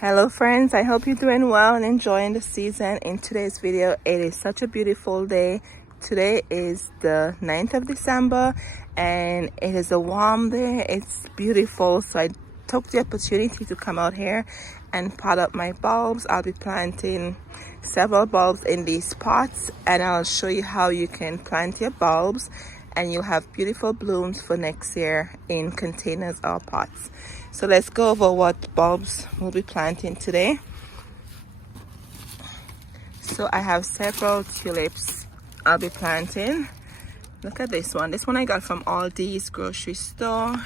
Hello friends, I hope you're doing well and enjoying the season. In today's video, it is such a beautiful day. Today is the 9th of December and it is a warm day. It's beautiful, so I took the opportunity to come out here and pot up my bulbs. I'll be planting several bulbs in these pots and I'll show you how you can plant your bulbs and you'll have beautiful blooms for next year in containers or pots. So let's go over what bulbs we'll be planting today. So I have several tulips I'll be planting. Look at this one. This one I got from Aldi's grocery store.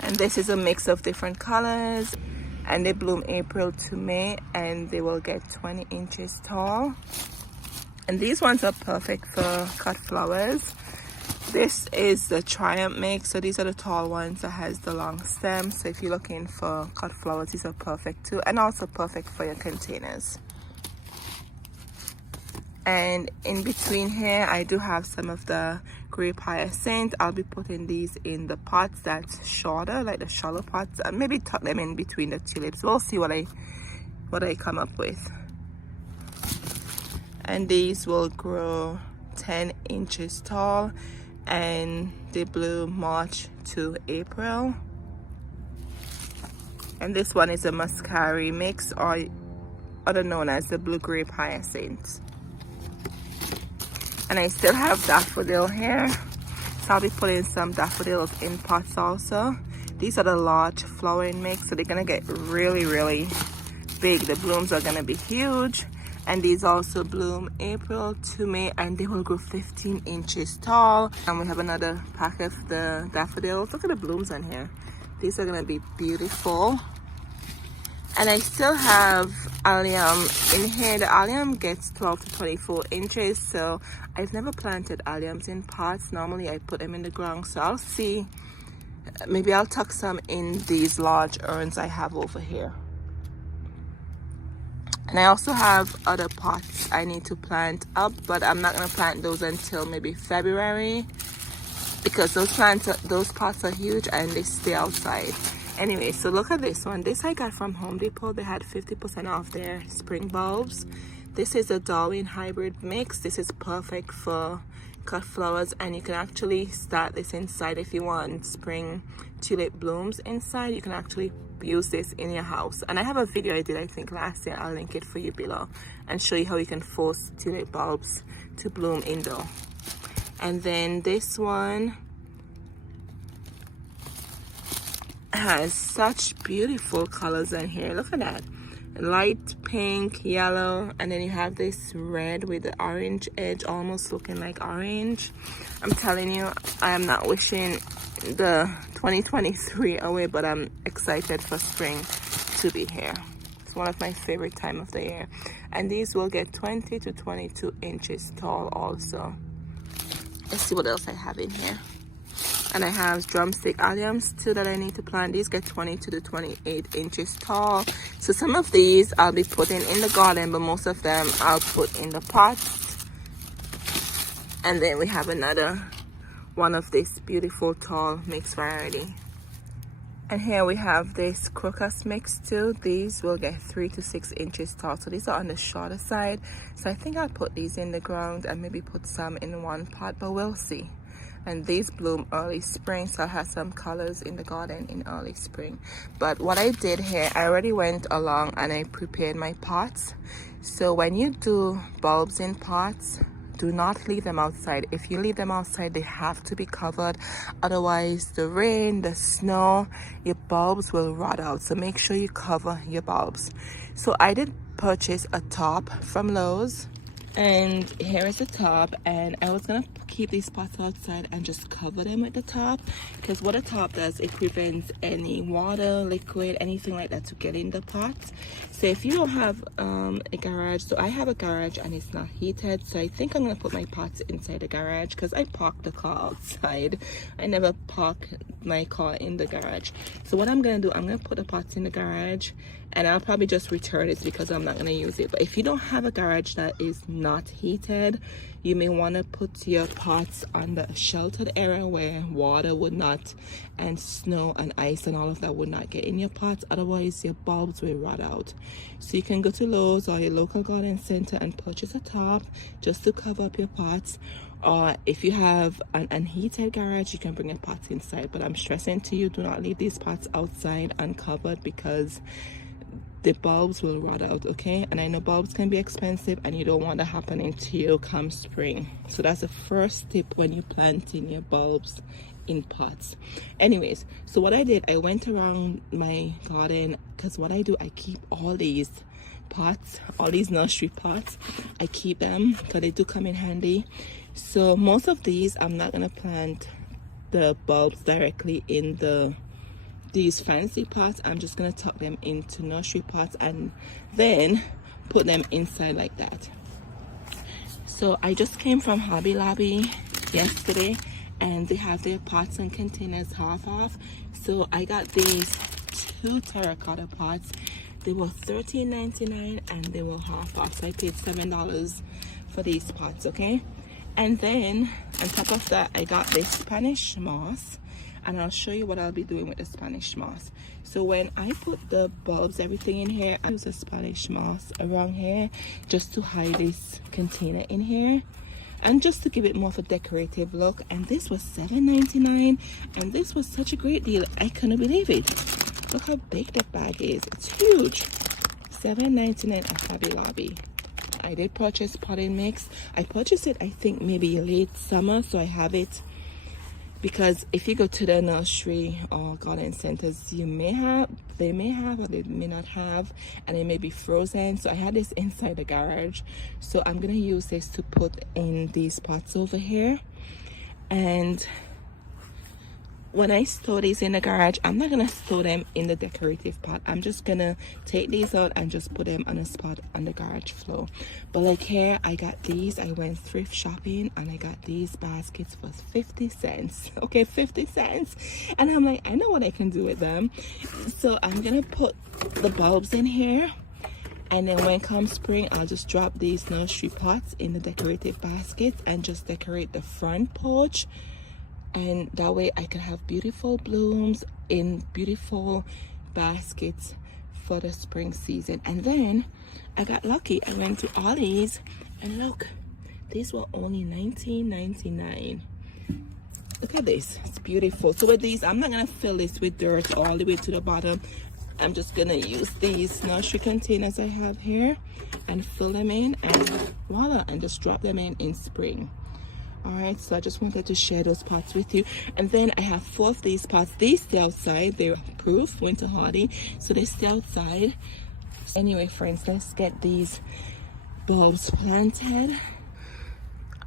And this is a mix of different colors. And they bloom April to May and they will get 20 inches tall. And these ones are perfect for cut flowers. This is the Triumph mix, so these are the tall ones that has the long stems. So if you're looking for cut flowers, these are perfect too, and also perfect for your containers. And in between here, I do have some of the Grape Hyacinth. I'll be putting these in the pots that's shorter, like the shallow pots, and maybe tuck them in between the tulips. We'll see what I come up with. And these will grow 10 inches tall and they bloom March to April. And this one is a Muscari mix, or other known as the blue grape hyacinth. And I still have daffodil here, so I'll be putting some daffodils in pots also. These are the large flowering mix, so they're gonna get really big. The blooms are gonna be huge. And these also bloom April to May and they will grow 15 inches tall. And we have another pack of the daffodils. Look at the blooms on here. These are gonna be beautiful. And I still have allium in here. The allium gets 12 to 24 inches. So I've never planted alliums in pots. Normally I put them in the ground. So I'll see, maybe I'll tuck some in these large urns I have over here. And I also have other pots I need to plant up, but I'm not going to plant those until maybe February because those pots are huge and they stay outside. Anyway, so look at this one. This I got from Home Depot. They had 50% off their spring bulbs. This is a Darwin hybrid mix. This is perfect for cut flowers and you can actually start this inside if you want spring tulip blooms inside. You can actually use this in your house, and I have a video I did I think last year. I'll link it for you below and show you how you can force tulip bulbs to bloom indoor. And then this one has such beautiful colors in here. Look at that, light pink, yellow, and then you have this red with the orange edge, almost looking like orange. I'm telling you, I am not wishing the 2023 away, but I'm excited for spring to be here. It's one of my favorite time of the year. And these will get 20 to 22 inches tall also. Let's see what else I have in here. And I have drumstick alliums too that I need to plant. These get 22 to 28 inches tall. So some of these I'll be putting in the garden, but most of them I'll put in the pots. And then we have another one of this beautiful tall mixed variety. And here we have this Crocus mix too. These will get 3 to 6 inches tall. So these are on the shorter side. So I think I'll put these in the ground and maybe put some in one pot, but we'll see. And these bloom early spring, so I'll have some colors in the garden in early spring. But what I did here, I already went along and I prepared my pots. So when you do bulbs in pots, do not leave them outside. If you leave them outside, they have to be covered. Otherwise, the rain, the snow, your bulbs will rot out. So make sure you cover your bulbs. So I did purchase a top from Lowe's. And here is the top, and I was gonna keep these pots outside and just cover them with the top, because what a top does, it prevents any water, liquid, anything like that to get in the pot. So if you don't have a garage, so I have a garage and it's not heated, so I think I'm gonna put my pots inside the garage because I parked the car outside. I never park my car in the garage. So what I'm gonna do, I'm gonna put the pots in the garage and I'll probably just return it because I'm not going to use it. But if you don't have a garage that is not heated, you may want to put your pots on the sheltered area where water would not, and snow and ice and all of that would not get in your pots. Otherwise your bulbs will rot out. So you can go to Lowe's or your local garden center and purchase a top just to cover up your pots. Or if you have an unheated garage, you can bring your pots inside. But I'm stressing to you, do not leave these pots outside uncovered because the bulbs will rot out, okay? And I know bulbs can be expensive and you don't want that happening to you come spring. So that's the first tip when you planting your bulbs in pots. Anyways, so what I did, I went around my garden, because what I do, I keep all these pots, all these nursery pots, I keep them because they do come in handy. So most of these, I'm not gonna plant the bulbs directly in these fancy pots. I'm just gonna tuck them into nursery pots and then put them inside like that. So I just came from Hobby Lobby yesterday and they have their pots and containers half off. So I got these 2 terracotta pots. They were $13.99 and they were half off. So I paid $7 for these pots, okay? And then on top of that, I got this Spanish moss, and I'll show you what I'll be doing with the Spanish moss. So when I put the bulbs, everything in here, I use a Spanish moss around here just to hide this container in here and just to give it more of a decorative look. And this was $7.99 and this was such a great deal. I couldn't believe it. Look how big the bag is. It's huge. $7.99 at Hobby Lobby. I did purchase potting mix. I purchased it, I think, maybe late summer, so I have it. Because if you go to the nursery or garden centers, they may have or they may not have, and it may be frozen. So I had this inside the garage. So I'm gonna use this to put in these pots over here. And when I store these in the garage, I'm not gonna store them in the decorative pot. I'm just gonna take these out and just put them on a spot on the garage floor. But like here, I got these. I went thrift shopping and I got these baskets for 50 cents. Okay, 50 cents. And I'm like, I know what I can do with them. So I'm gonna put the bulbs in here. And then when comes spring, I'll just drop these nursery pots in the decorative baskets and just decorate the front porch. And that way I can have beautiful blooms in beautiful baskets for the spring season. And then I got lucky. I went to Alliums and look, these were only $19.99. Look at this, it's beautiful. So with these, I'm not gonna fill this with dirt all the way to the bottom. I'm just gonna use these nursery containers I have here and fill them in, and voila, and just drop them in spring. All right, so I just wanted to share those pots with you. And then I have 4 of these pots. These stay outside. They're proof, winter hardy, so they stay outside. Anyway, friends, let's get these bulbs planted.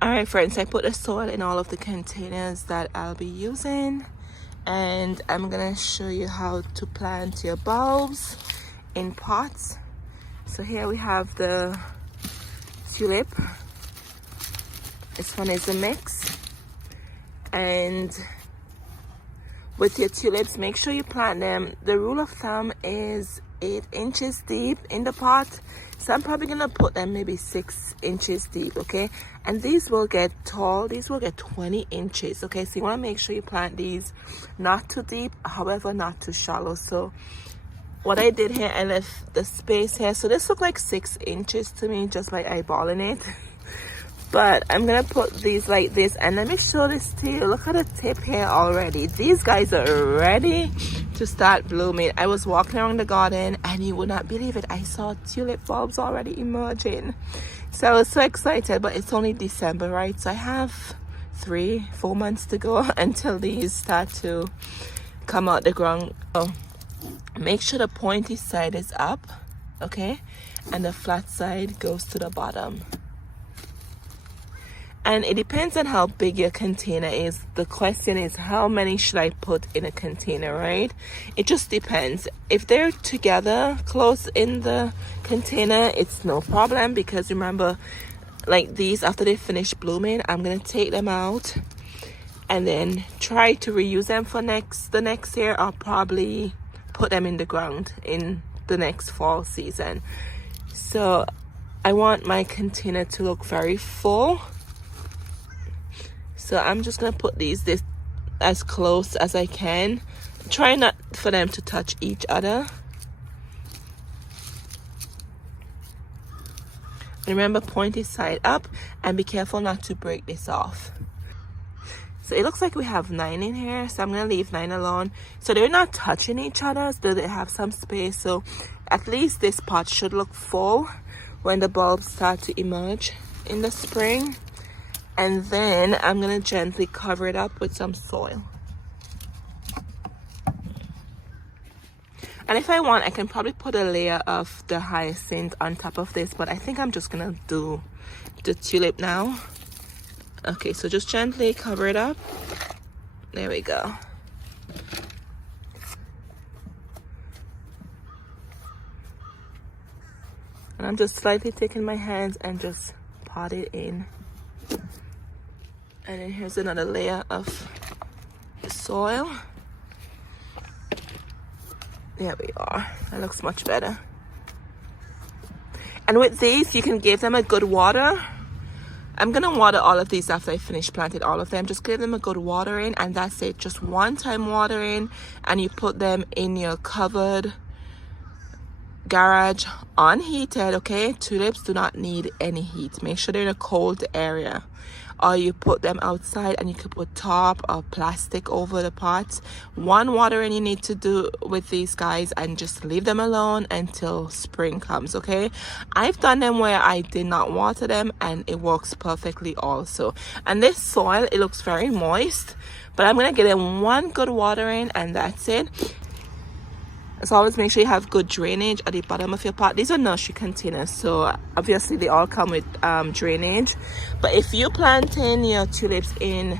All right, friends, I put the soil in all of the containers that I'll be using, and I'm gonna show you how to plant your bulbs in pots. So here we have the tulip. This one is a mix, and with your tulips, make sure you plant them. The rule of thumb is 8 inches deep in the pot, so I'm probably gonna put them maybe 6 inches deep, okay? And these will get tall. These will get 20 inches, okay? So you want to make sure you plant these not too deep, however not too shallow. So what I did here, I left the space here, so this looked like 6 inches to me, just like eyeballing it. But I'm gonna put these like this, and let me show this to you. Look at the tip here already. These guys are ready to start blooming. I was walking around the garden and you would not believe it, I saw tulip bulbs already emerging. So I was so excited, but it's only December, right? So I have 3-4 months to go until these start to come out the ground. So make sure the pointy side is up, okay, and the flat side goes to the bottom. And it depends on how big your container is. The question is, how many should I put in a container, right? It just depends. If they're together close in the container, it's no problem, because remember, like these, after they finish blooming, I'm gonna take them out and then try to reuse them for the next year, or probably put them in the ground in the next fall season. So I want my container to look very full. So I'm just gonna put these this as close as I can. Try not for them to touch each other. Remember, point it side up and be careful not to break this off. So it looks like we have 9 in here, so I'm gonna leave 9 alone. So they're not touching each other, so they have some space. So at least this pot should look full when the bulbs start to emerge in the spring. And then I'm gonna gently cover it up with some soil. And if I want, I can probably put a layer of the hyacinth on top of this, but I think I'm just gonna do the tulip now. Okay, so just gently cover it up. There we go. And I'm just slightly taking my hands and just pot it in. And then here's another layer of soil. There we are. That looks much better. And with these, you can give them a good water. I'm gonna water all of these after I finish planting all of them. Just give them a good watering, and that's it. Just one time watering, and you put them in your covered garage unheated. Okay, tulips do not need any heat. Make sure they're in a cold area, or you put them outside and you could put tarp or plastic over the pots. One watering you need to do with these guys, and just leave them alone until spring comes. Okay, I've done them where I did not water them and it works perfectly also. And this soil, it looks very moist, but I'm gonna give them one good watering and that's it. So always make sure you have good drainage at the bottom of your pot. These are nursery containers, so obviously they all come with drainage. But if you're planting your tulips in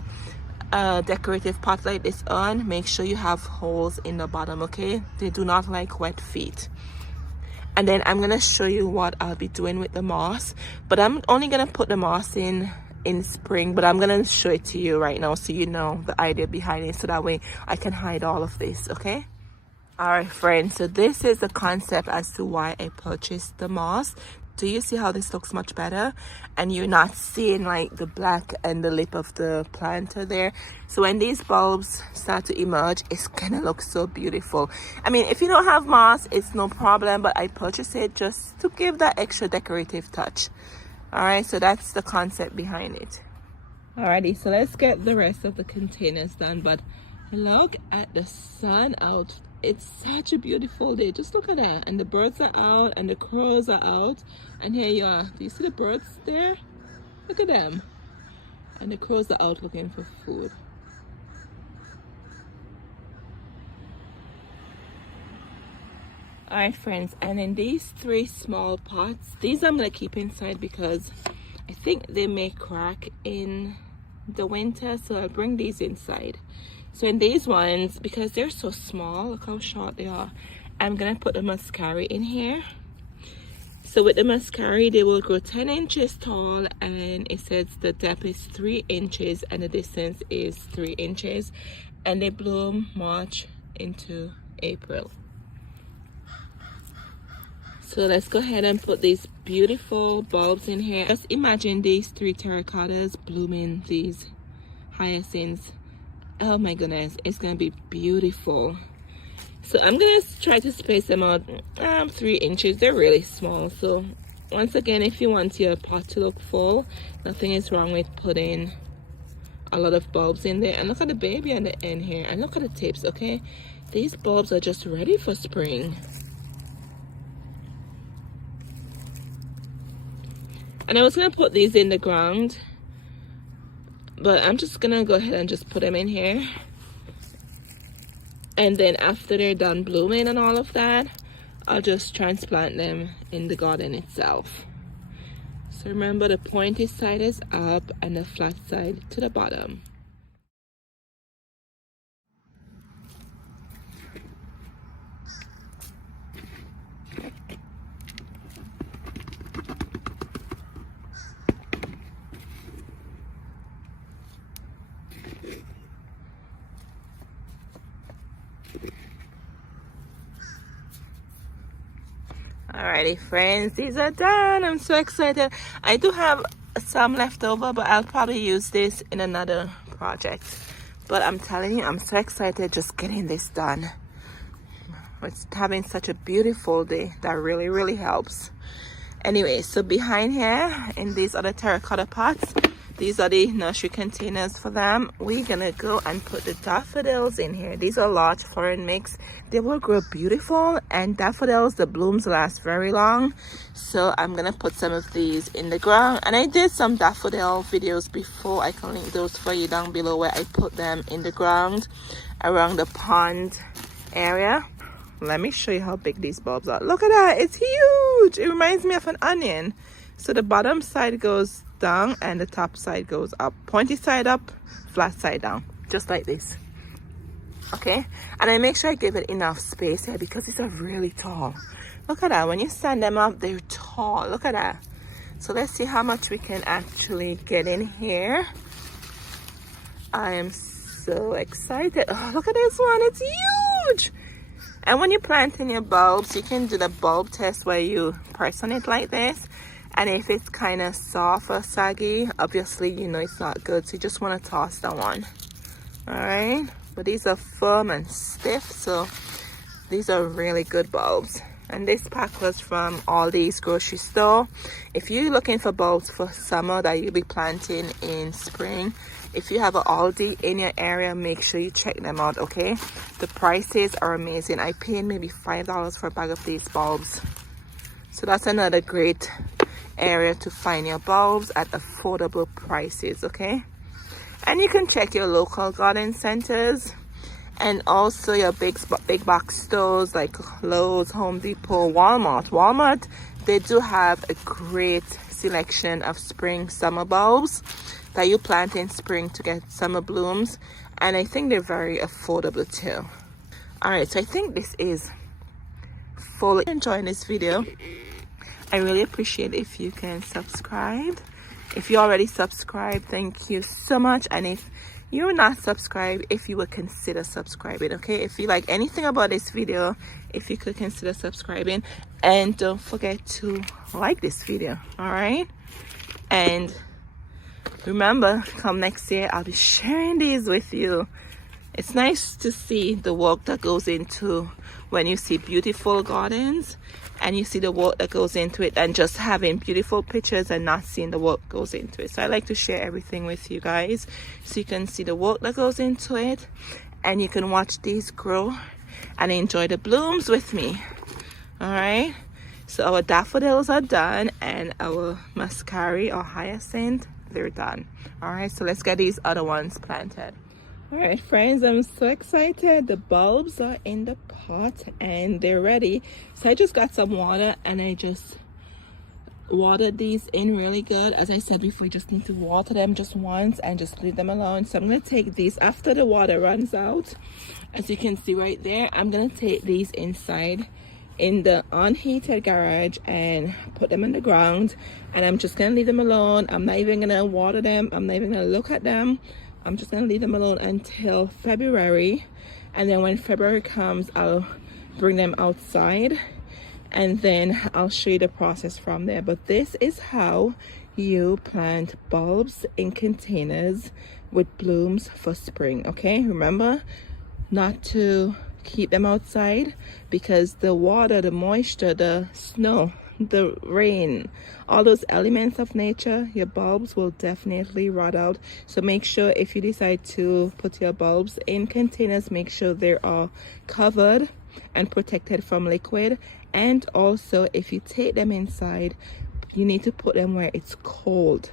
a decorative pot like this on, make sure you have holes in the bottom, okay? They do not like wet feet. And then I'm gonna show you what I'll be doing with the moss, but I'm only gonna put the moss in spring, but I'm gonna show it to you right now so you know the idea behind it, so that way I can hide all of this, okay? All right, friends, so this is the concept as to why I purchased the moss. Do you see how this looks much better? And you're not seeing like the black and the lip of the planter there. So when these bulbs start to emerge, it's gonna look so beautiful. I mean, if you don't have moss, it's no problem, but I purchased it just to give that extra decorative touch. All right, so that's the concept behind it. Alrighty, so let's get the rest of the containers done. But look at the sun out. It's such a beautiful day. Just look at that. And the birds are out and the crows are out. And here you are. Do you see the birds there? Look at them. And the crows are out looking for food. Alright, friends, and in these 3 small pots, these I'm going to keep inside because I think they may crack in the winter, so I'll bring these inside. So in these ones, because they're so small, look how short they are, I'm gonna put the Muscari in here. So with the Muscari, they will grow 10 inches tall, and it says the depth is 3 inches and the distance is 3 inches, and they bloom March into April. So let's go ahead and put these beautiful bulbs in here. Just imagine these 3 terracottas blooming these hyacinths. Oh my goodness, it's gonna be beautiful. So I'm gonna try to space them out 3 inches. They're really small. So once again, if you want your pot to look full, nothing is wrong with putting a lot of bulbs in there. And look at the baby on the end here, and look at the tips. Okay, these bulbs are just ready for spring. And I was gonna put these in the ground, but I'm just gonna go ahead and just put them in here. And then after they're done blooming and all of that, I'll just transplant them in the garden itself. So remember, the pointy side is up and the flat side to the bottom. Alrighty friends, these are done. I'm so excited. I do have some left over, but I'll probably use this in another project. But I'm telling you, I'm so excited just getting this done. It's having such a beautiful day. That really helps. Anyway, so behind here in these other terracotta pots, these are the nursery containers for them. We're gonna go and put the daffodils in here. These are large flowering mix. They will grow beautiful, and daffodils, the blooms last very long. So I'm gonna put some of these in the ground, and I did some daffodil videos before. I can link those for you down below, where I put them in the ground around the pond area. Let me show you how big these bulbs are. Look at that, it's huge. It reminds me of an onion. So the bottom side goes down and the top side goes up. Pointy side up, flat side down, just like this. Okay, and I make sure I give it enough space here because these are really tall. Look at that, when you stand them up, they're tall. Look at that. So let's see how much we can actually get in here. I am so excited. Oh, look at this one, it's huge. And when you plant in your bulbs, you can do the bulb test where you press on it like this. And if it's kind of soft or saggy, obviously you know it's not good. So you just want to toss that one. Alright. But these are firm and stiff. So these are really good bulbs. And this pack was from Aldi's grocery store. If you're looking for bulbs for summer that you'll be planting in spring, if you have an Aldi in your area, make sure you check them out, okay? The prices are amazing. I paid maybe $5 for a bag of these bulbs. So that's another great area to find your bulbs at affordable prices, okay? And you can check your local garden centers and also your big box stores like Lowe's, Home Depot, Walmart. They do have a great selection of spring summer bulbs that you plant in spring to get summer blooms, and I think they're very affordable too. All right, so I think this is fully enjoying this video. I really appreciate if you can subscribe. If you already subscribed, thank you so much. And if you're not subscribed, if you would consider subscribing, okay? If you like anything about this video, if you could consider subscribing, and don't forget to like this video, all right? And remember, come next year, I'll be sharing these with you. It's nice to see the work that goes into when you see beautiful gardens, and you see the work that goes into it, and just having beautiful pictures and not seeing the work goes into it. So I like to share everything with you guys so you can see the work that goes into it, and you can watch these grow and enjoy the blooms with me. All right, so our daffodils are done, and our Muscari or Hyacinth, they're done. All right, so let's get these other ones planted. All right friends, I'm so excited. The bulbs are in the pot and they're ready. So I just got some water and I just watered these in really good. As I said before, you just need to water them just once and just leave them alone. So I'm going to take these after the water runs out. As you can see right there, I'm going to take these inside in the unheated garage and put them in the ground, and I'm just going to leave them alone. I'm not even going to water them. I'm not even going to look at them. I'm just going to leave them alone until February, and then when February comes, I'll bring them outside and then I'll show you the process from there. But this is how you plant bulbs in containers with blooms for spring, okay? Remember not to keep them outside because the water, the moisture, the snow, the rain, all those elements of nature, your bulbs will definitely rot out. So make sure if you decide to put your bulbs in containers, make sure they're all covered and protected from liquid. And also if you take them inside, you need to put them where it's cold.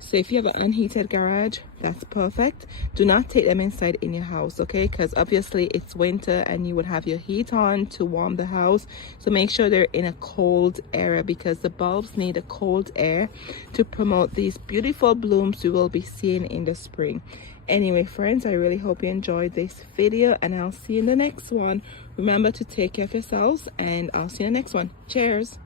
So if you have an unheated garage, that's perfect. Do not take them inside in your house, okay? Because obviously it's winter and you would have your heat on to warm the house. So make sure they're in a cold area because the bulbs need a cold air to promote these beautiful blooms we will be seeing in the spring. Anyway, friends, I really hope you enjoyed this video and I'll see you in the next one. Remember to take care of yourselves and I'll see you in the next one. Cheers.